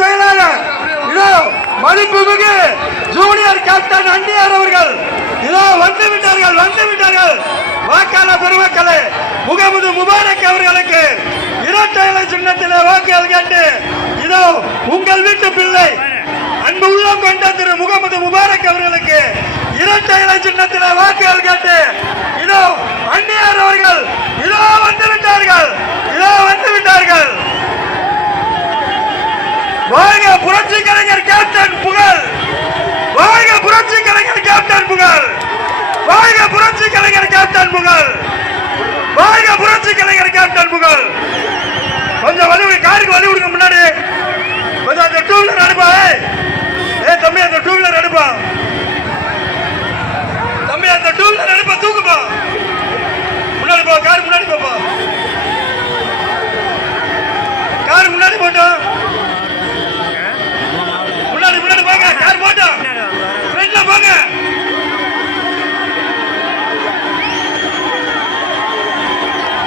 செயலாளர் இதோ மதிப்புமிகு junior captain அன்னியார் அவர்கள் இதோ வந்து விட்டார்கள் வாக்காளர் பெருமக்களே, முகமது முபாரக் அவர்களுக்கு இரட்டை இலை சின்னத்திலே வாக்குகள் கேட்டு இதோ உங்கள் வீட்டு பிள்ளை அன்பு உள்ளம் கொண்ட திரு முகமது முபாரக் அவர்களுக்கு இரட்டை இலை சின்னத்திலே வாக்குகள் கேட்டு இதோ அன்னியார் அவர்கள் இதோ வந்து விட்டார்கள். வாழ்க புரட்சி கலைஞர் கேப்டன் புகழ், வாழ்க புரட்சி கலைஞர் கேப்டன் புகழ், வாழ்க புரட்சி கலைஞர் கேப்டன் புகழ், வாழ்க புரட்சி கலைஞர் கேப்டன் புகழ். கொஞ்சம் வழி விடு, காருக்கு வழி விடுங்க. முன்னாடி கொஞ்சம் அந்த டூ வீலர் அனுப்பா. தம்பி அந்த டூ வீலர் அனுப்பா. தம்பி அந்த டூ வீலர் அனுப்பா, தூக்குப்பா. முன்னாடி போ, கார் முன்னாடி போப்பா. கார் முன்னாடி போட்டோம், முன்னாடி போங்க. கார் போட்டோம், ஃப்ரண்ட்ல போங்க.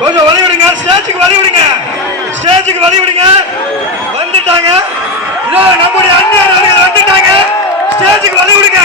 கொஞ்சம் வழி விடுங்க, ஸ்டேஜுக்கு வழி விடுங்க, ஸ்டேஜுக்கு வழி விடுங்க. வந்துட்டாங்க இதோ நம்முடைய அன்னியார் அவர்கள் வந்துட்டாங்க. ஸ்டேஜுக்கு வழி விடுங்க.